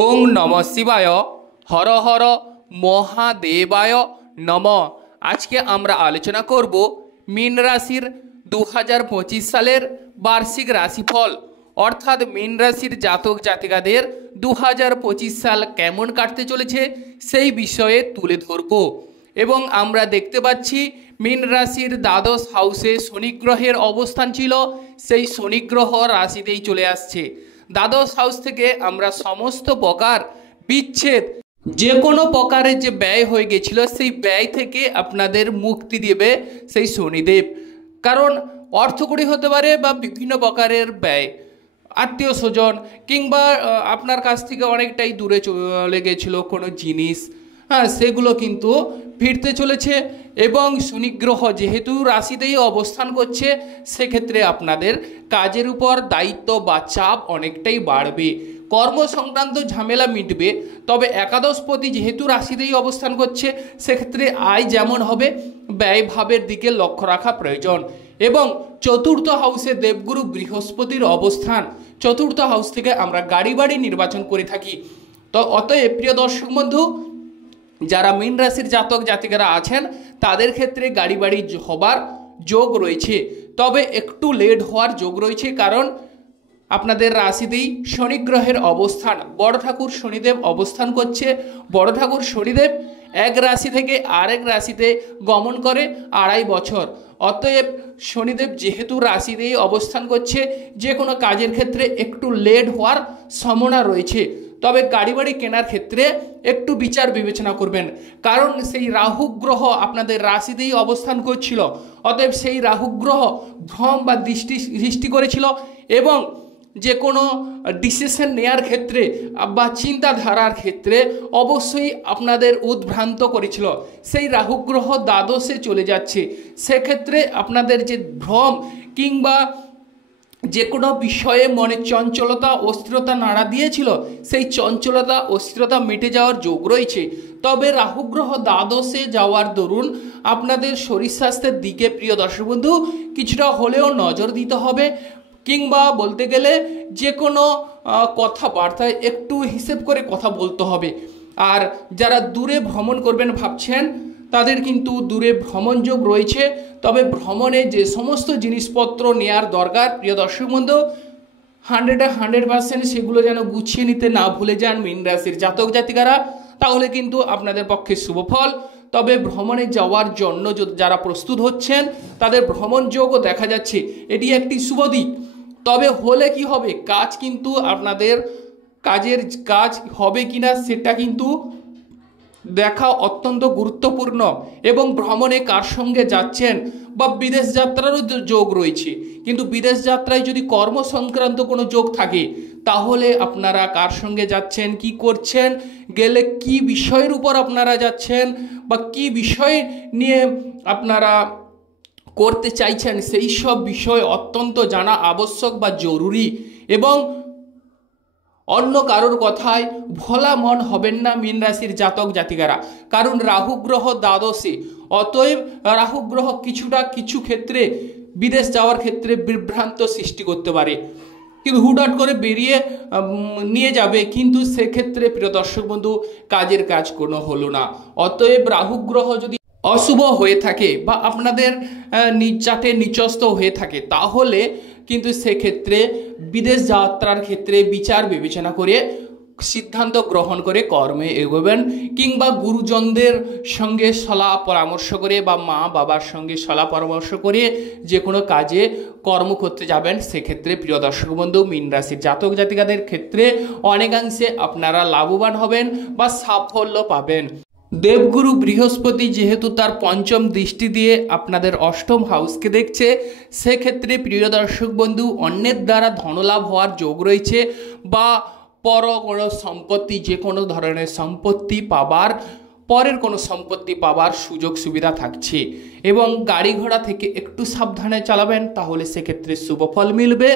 ওং নম শিবায় হর হর মহাদেবায় নম। আজকে আমরা আলোচনা করব মীন রাশির 2025 সালের বার্ষিক রাশিফল, অর্থাৎ মীন রাশির জাতক জাতিকাদের 2025 সাল কেমন কাটতে চলেছে সেই বিষয়ে তুলে ধরব। এবং আমরা দেখতে পাচ্ছি মীন রাশির দ্বাদশ হাউসে শনি গ্রহের অবস্থান ছিল, সেই শনি গ্রহ রাশিতেই চলে আসছে। দ্বাদশ হাউস থেকে আমরা সমস্ত প্রকার বিচ্ছেদ, যে কোনো প্রকারের যে ব্যয় হয়ে গেছিল সেই ব্যয় থেকে আপনাদের মুক্তি দেবে সেই শনিদেব। কারণ অর্থকড়ি হতে পারে বা বিভিন্ন প্রকারের ব্যয়, আত্মীয় স্বজন কিংবা আপনার কাছ থেকে অনেকটাই দূরে চলে গেছিলো কোনো জিনিস, সেগুলো কিন্তু ফিরতে চলেছে। এবং শনি গ্রহ যেহেতু রাশিতেই অবস্থান করছে, সেক্ষেত্রে আপনাদের কাজের উপর দায়িত্ব বা চাপ অনেকটাই বাড়বে, কর্ম সংক্রান্ত ঝামেলা মিটবে। তবে একাদশপতি যেহেতু রাশিতেই অবস্থান করছে, সেক্ষেত্রে আয় যেমন হবে ব্যয়ভাবের দিকে লক্ষ্য রাখা প্রয়োজন। এবং চতুর্থ হাউসে দেবগুরু বৃহস্পতির অবস্থান, চতুর্থ হাউস থেকে আমরা গাড়ি বাড়ি নির্বাচন করে থাকি। তো অতএব প্রিয় দর্শক বন্ধু, যারা মীন রাশির জাতক জাতিকারা আছেন তাদের ক্ষেত্রে গাড়ি বাড়ি হবার যোগ রয়েছে, তবে একটু লেট হওয়ার যোগ রয়েছে। কারণ আপনাদের রাশিতেই শনি গ্রহের অবস্থান, বড় ঠাকুর শনিদেব অবস্থান করছে। বড় ঠাকুর শনিদেব এক রাশি থেকে আরেক রাশিতে গমন করে 2.5 বছর। অতএব শনিদেব যেহেতু রাশিতেই অবস্থান করছে, যে কোনো কাজের ক্ষেত্রে একটু লেট হওয়ার সম্ভাবনা রয়েছে। তবে গাড়ি বাড়ি কেনার ক্ষেত্রে একটু বিচার বিবেচনা করবেন, কারণ সেই রাহু গ্রহ আপনাদের রাশিতেই অবস্থান করছিল। অতএব সেই রাহু গ্রহ ভ্রম বা দৃষ্টি সৃষ্টি করেছিল এবং যে কোনো ডিসিশন নেয়ার ক্ষেত্রে বা চিন্তাধারার ক্ষেত্রে অবশ্যই আপনাদের উদ্ভ্রান্ত করেছিল। সেই রাহু গ্রহ দ্বাদশে চলে যাচ্ছে, সেক্ষেত্রে আপনাদের যে ভ্রম কিংবা যে কোনো বিষয়ে মনে চঞ্চলতা অস্থিরতা নাড়া দিয়েছিল, সেই চঞ্চলতা অস্থিরতা মিটে যাওয়ার যোগ রয়েছে। তবে রাহু গ্রহ দ্বাদশে যাওয়ার দরুন আপনাদের শরীর স্বাস্থ্যের দিকে প্রিয় দর্শক বন্ধু কিছুটা হলেও নজর দিতে হবে, কিংবা বলতে গেলে যে কোনো কথাবার্তায় একটু হিসেব করে কথা বলতে হবে। আর যারা দূরে ভ্রমণ করবেন ভাবছেন, তাদের কিন্তু দূরে ভ্রমণ যোগ রয়েছে। তবে ভ্রমণে যে সমস্ত জিনিসপত্র নেওয়ার দরকার প্রিয় দর্শক বন্ধু 100% সেগুলো যেন গুছিয়ে নিতে না ভুলে যান মীন রাশির জাতক জাতিকারা, তাহলে কিন্তু আপনাদের পক্ষে শুভ ফল। তবে ভ্রমণে যাওয়ার জন্য যারা প্রস্তুত হচ্ছেন তাদের ভ্রমণ যোগও দেখা যাচ্ছে, এটি একটি শুভ দিক। তবে হলে কি হবে, কাজ কিন্তু আপনাদের কাজের কাজ হবে কিনা সেটা কিন্তু দেখা অত্যন্ত গুরুত্বপূর্ণ। এবং ভ্রমণে কার সঙ্গে যাচ্ছেন বা বিদেশ যাত্রারও যোগ রয়েছে, কিন্তু বিদেশ যাত্রায় যদি কর্ম সংক্রান্ত কোনো যোগ থাকে, তাহলে আপনারা কার সঙ্গে যাচ্ছেন, কি করছেন, গেলে কি বিষয়ের উপর আপনারা যাচ্ছেন বা কি বিষয় নিয়ে আপনারা করতে চাইছেন, সেই সব বিষয় অত্যন্ত জানা আবশ্যক বা জরুরি। এবং অন্য কারোর কথায় ভোলা মন হবেন না মীন রাশির জাতক জাতিকারা, কারণ রাহু গ্রহ দ্বাদশে। অতএব রাহু গ্রহ কিছু ক্ষেত্রে বিদেশ যাওয়ার ক্ষেত্রে বিভ্রান্ত সৃষ্টি করতে পারে, কিন্তু হুটহাট করে বেরিয়ে নিয়ে যাবে, কিন্তু সেক্ষেত্রে প্রিয় দর্শক বন্ধু কাজের কাজ কোনো হলো না। অতএব রাহু গ্রহ যদি অশুভ হয়ে থাকে বা আপনাদের নিচাটে নিচস্ত হয়ে থাকে, তাহলে কিন্তু সেক্ষেত্রে বিদেশ যাত্রার ক্ষেত্রে বিচার বিবেচনা করে সিদ্ধান্ত গ্রহণ করে কর্মে এগোবেন, কিংবা গুরুজনদের সঙ্গে সলাহ পরামর্শ করে বা মা বাবার সঙ্গে সলাহ পরামর্শ করে যে কোনো কাজে কর্ম করতে যাবেন। সেক্ষেত্রে প্রিয় দর্শক বন্ধু মীন রাশির জাতক জাতিকাদের ক্ষেত্রে অনেকাংশে আপনারা লাভবান হবেন বা সাফল্য পাবেন। দেবগুরু বৃহস্পতি যেহেতু তার পঞ্চম দৃষ্টি দিয়ে আপনাদের অষ্টম হাউসকে দেখছে, সেক্ষেত্রে প্রিয় দর্শক বন্ধু অন্যের দ্বারা ধনলাভ হওয়ার যোগ রয়েছে, বা পর কোনো সম্পত্তি, যে কোনো ধরনের সম্পত্তি পাবার, পরের কোনো সম্পত্তি পাবার সুযোগ সুবিধা থাকছে। এবং গাড়ি ঘোড়া থেকে একটু সাবধানে চালাবেন, তাহলে সেক্ষেত্রে শুভ ফল মিলবে।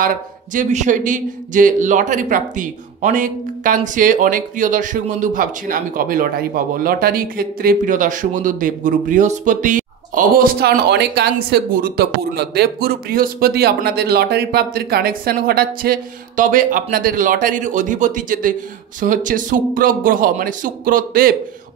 আর যে বিষয়টি যে লটারি প্রাপ্তি, অনেকাংশে অনেক প্রিয় দর্শক বন্ধু ভাবছেন আমি কবে লটারি পাবো। লটারি ক্ষেত্রে প্রিয় দর্শক বন্ধু দেবগুরু বৃহস্পতি অবস্থান অনেকাংশে গুরুত্বপূর্ণ। দেবগুরু বৃহস্পতি আপনাদের লটারি প্রাপ্তির কানেকশন ঘটাচ্ছে, তবে আপনাদের লটারির অধিপতি যে হচ্ছে শুক্র গ্রহ মানে শুক্রদেব,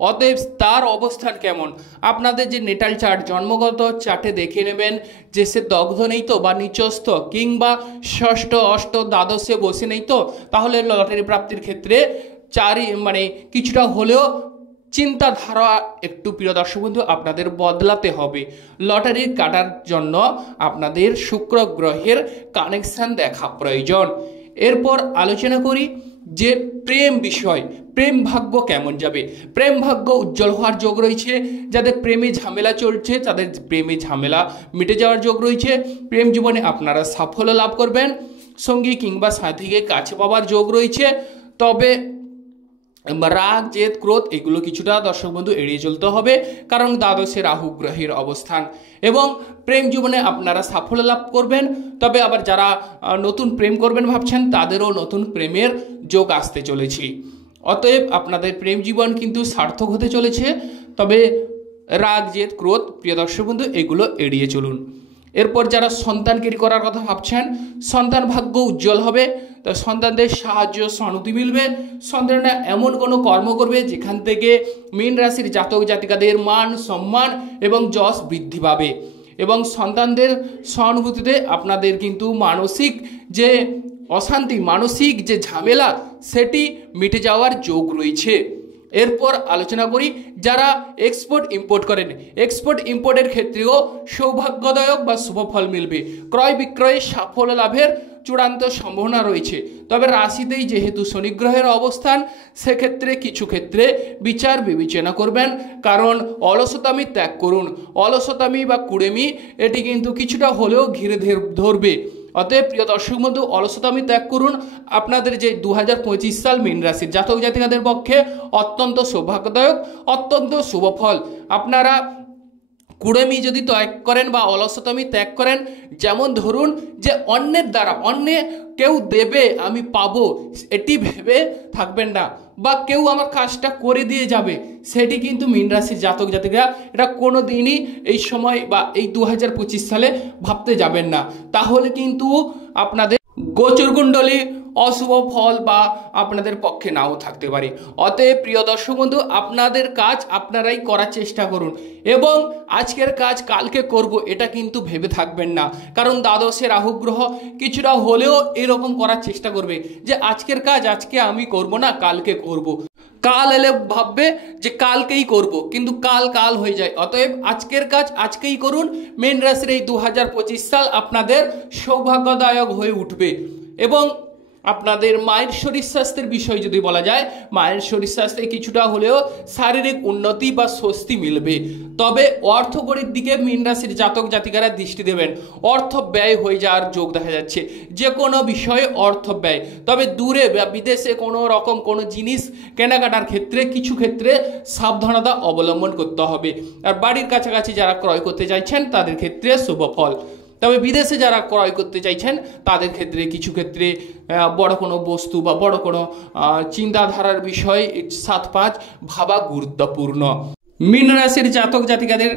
অতএব তার অবস্থান কেমন আপনাদের যে নেটাল চার্ট জন্মগত চার্টে দেখে নেবেন যে সে দগ্ধ নেই তো বা নিচস্থ কিংবা ষষ্ঠ অষ্ট দ্বাদশে বসে নেই তো, তাহলে লটারি প্রাপ্তির ক্ষেত্রে মানে কিছুটা হলেও চিন্তাধারা একটু প্রিয় দর্শক বন্ধু আপনাদের বদলাতে হবে। লটারি কাটার জন্য আপনাদের শুক্র গ্রহের কানেকশন দেখা প্রয়োজন। এরপর আলোচনা করি যে প্রেম বিষয়, প্রেম ভাগ্য কেমন যাবে। প্রেম ভাগ্য উজ্জ্বল হওয়ার যোগ রয়েছে। যাদের প্রেমে ঝামেলা চলছে তাদের প্রেমে ঝামেলা মিটে যাওয়ার যোগ রয়েছে। প্রেম জীবনে আপনারা সাফল্য লাভ করবেন। সঙ্গী কিংবা সাথীকে কাছে পাওয়ার যোগ রয়েছে। তবে রাগ জেদ ক্রোধ এগুলো কিছুটা দর্শক বন্ধু এড়িয়ে চলতে হবে, কারণ দ্বাদশে রাহু গ্রহের অবস্থান। এবং প্রেম জীবনে আপনারা সাফল্য লাভ করবেন। তবে আবার যারা নতুন প্রেম করবেন ভাবছেন তাদেরও নতুন প্রেমের যোগ আসতে চলেছে। অতএব আপনাদের প্রেম জীবন কিন্তু সার্থক হতে চলেছে। তবে রাগ জেদ ক্রোধ প্রিয় দর্শক বন্ধু এগুলো এড়িয়ে চলুন। এরপর যারা সন্তানকেরি করার কথা ভাবছেন সন্তান ভাগ্য উজ্জ্বল হবে। তো সন্তানদের সাহায্য সহানুভূতি মিলবে। সন্তানরা এমন কোনো কর্ম করবে যেখান থেকে মীন রাশির জাতক জাতিকাদের মান সম্মান এবং যশ বৃদ্ধি পাবে। এবং সন্তানদের সহানুভূতিতে আপনাদের কিন্তু মানসিক যে অশান্তি মানসিক যে ঝামেলা সেটি মিটে যাওয়ার যোগ রয়েছে। এরপর আলোচনা করি যারা এক্সপোর্ট ইম্পোর্ট করেন, এক্সপোর্ট ইম্পোর্টের ক্ষেত্রেও সৌভাগ্যদায়ক বা শুভ ফল মিলবে। ক্রয় বিক্রয়ে সাফল্য লাভের চূড়ান্ত সম্ভাবনা রয়েছে। তবে রাশিতেই যেহেতু শনি গ্রহের অবস্থান সেক্ষেত্রে কিছু ক্ষেত্রে বিচার বিবেচনা করবেন, কারণ অলসতামি ত্যাগ করুন। অলসতামি বা কুড়েমি এটি কিন্তু কিছুটা হলেও ঘিরে ধরবে। অতএব প্রিয় দর্শক বন্ধু অলসতামি ত্যাগ করুন। আপনাদের যে 2025 সাল মীন রাশির জাতক জাতিকাদের পক্ষে অত্যন্ত সৌভাগ্যদায়ক, অত্যন্ত শুভ ফল। আপনারা কুড়েমি যদি ত্যাগ করেন বা অলসতামি ত্যাগ করেন, যেমন ধরুন যে অন্যের দ্বারা অন্য কেউ দেবে আমি পাবো এটি ভেবে থাকবেন না, বা কেউ আমার কাজটা করে দিয়ে যাবে সেটি কিন্তু মীন রাশির জাতক জাতিকা এটা কোনো দিনই এই সময় বা এই 2025 সালে ভাবতে যাবেন না। তাহলে কিন্তু আপনাদের গোচর কুণ্ডলী অশুভ ফল বা আপনাদের পক্ষে নাও থাকতে পারে। অতএব প্রিয় দর্শক বন্ধু আপনাদের কাজ আপনারাই করার চেষ্টা করুন এবং আজকের কাজ কালকে করব এটা কিন্তু ভেবে থাকবেন না, কারণ দ্বাদশে রাহু গ্রহ কিছুটা হলেও এরকম করার চেষ্টা করবে যে আজকের কাজ আজকে আমি করব না কালকে করব। কাল এলে ভাববে যে কালকেই করব, কিন্তু কাল কাল হয়ে যায়। অতএব আজকের কাজ আজকেই করুন। মীন রাশির এই 2025 সাল আপনাদের সৌভাগ্যদায়ক হয়ে উঠবে। এবং আপনাদের মায়ের শরীর স্বাস্থ্যের বিষয় যদি বলা যায়, মায়ের শরীর স্বাস্থ্যে কিছুটা হলেও শারীরিক উন্নতি বা স্বস্তি মিলবে। তবে অর্থকরীর দিকে মীন রাশির জাতক জাতিকারা দৃষ্টি দেবেন। অর্থ ব্যয় হয়ে যাওয়ার যোগ দেখা যাচ্ছে, যে কোনো বিষয়ে অর্থ ব্যয়। তবে দূরে বা বিদেশে কোনো রকম কোনো জিনিস কেনাকাটার ক্ষেত্রে কিছু ক্ষেত্রে সাবধানতা অবলম্বন করতে হবে। আর বাড়ির কাছাকাছি যারা ক্রয় করতে চাইছেন তাদের ক্ষেত্রে শুভ ফল। তবে বিদেশে যারা ক্রয় করতে চাইছেন তাদের ক্ষেত্রে কিছু ক্ষেত্রে বড় কোনো বস্তু বা বড় কোনো চিন্তাধারার বিষয় 7-5 ভাবা গুরুত্বপূর্ণ। মীন রাশির জাতক জাতিকাদের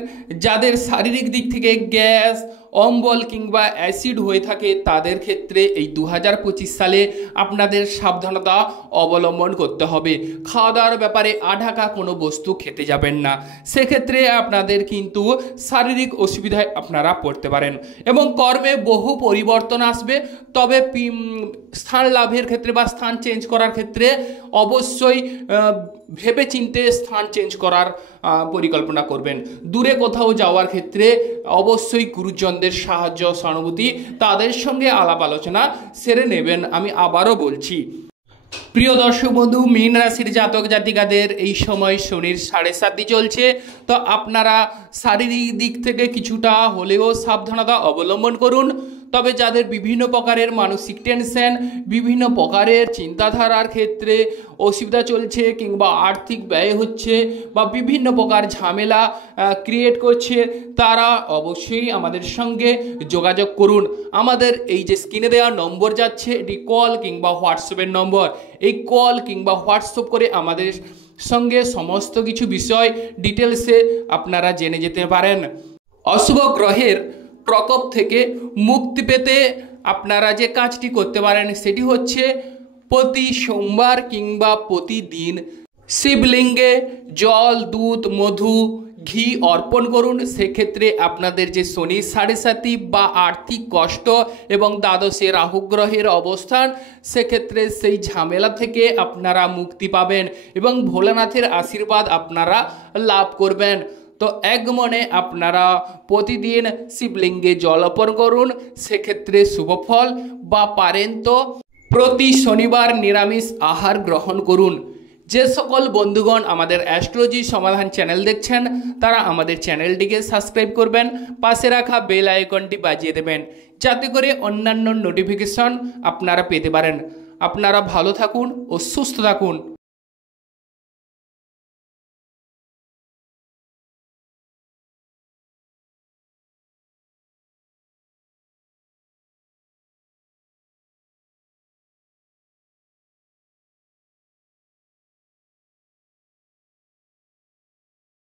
যাদের শারীরিক দিক থেকে গ্যাস অম্বল কিংবা অ্যাসিড হয়ে থাকে তাদের ক্ষেত্রে এই 2025 সালে আপনাদের সাবধানতা অবলম্বন করতে হবে। খাওয়া দাওয়ার ব্যাপারে আঢাকা কোনো বস্তু খেতে যাবেন না, সেক্ষেত্রে আপনাদের কিন্তু শারীরিক অসুবিধায় আপনারা পড়তে পারেন। এবং কর্মে বহু পরিবর্তন আসবে। তবে স্থান লাভের ক্ষেত্রে বা স্থান চেঞ্জ করার ক্ষেত্রে অবশ্যই ভেবে চিন্তে স্থান চেঞ্জ করার পরিকল্পনা করবেন। দূরে কোথাও যাওয়ার ক্ষেত্রে অবশ্যই গুরুজনদের সাহায্য সহানুভূতি তাদের সঙ্গে আলাপ আলোচনা সেরে নেবেন। আমি আবারও বলছি প্রিয় দর্শক বন্ধু মীন রাশির জাতক জাতিকাদের এই সময় শনির 7.5 চলছে। তো আপনারা শারীরিক দিক থেকে কিছুটা হলেও সাবধানতা অবলম্বন করুন। তবে যাদের বিভিন্ন প্রকারের মানসিক টেনশন বিভিন্ন প্রকারের চিন্তাধারার ক্ষেত্রে অসুবিধা চলছে কিংবা আর্থিক ব্যয় হচ্ছে বা বিভিন্ন প্রকার ঝামেলা ক্রিয়েট করছে, তারা অবশ্যই আমাদের সঙ্গে যোগাযোগ করুন। আমাদের এই যে স্ক্রিনে দেওয়া নম্বর যাচ্ছে এটি কল কিংবা হোয়াটসঅ্যাপের নম্বর। এই কল কিংবা হোয়াটসঅ্যাপ করে আমাদের সঙ্গে সমস্ত কিছু বিষয় ডিটেলসে আপনারা জেনে যেতে পারেন। অশুভ গ্রহের প্রকোপ থেকে মুক্তি পেতে আপনারা যে কাজটি করতে পারেন সেটি হচ্ছে প্রতি সোমবার কিংবা প্রতিদিন শিবলিঙ্গে জল, দুধ, মধু, ঘি অর্পণ করুন। সেক্ষেত্রে আপনাদের যে শনি সাড়ে সাতি বা আর্থিক কষ্ট এবং দ্বাদশে রাহু গ্রহের অবস্থান, সেক্ষেত্রে সেই ঝামেলা থেকে আপনারা মুক্তি পাবেন এবং ভোলানাথের আশীর্বাদ আপনারা লাভ করবেন। তো এক মনে আপনারা প্রতিদিন শিবলিঙ্গে জল অর্পণ করুন, সেক্ষেত্রে শুভফল বা পারেন তো প্রতি শনিবার নিরামিষ আহার গ্রহণ করুন। যে সকল বন্ধুগণ আমাদের অ্যাস্ট্রোলজি সমাধান চ্যানেল দেখছেন তারা আমাদের চ্যানেলটিকে সাবস্ক্রাইব করবেন, পাশে রাখা বেল আইকনটি বাজিয়ে দেবেন যাতে করে অন্যান্য নোটিফিকেশন আপনারা পেতে পারেন। আপনারা ভালো থাকুন ও সুস্থ থাকুন।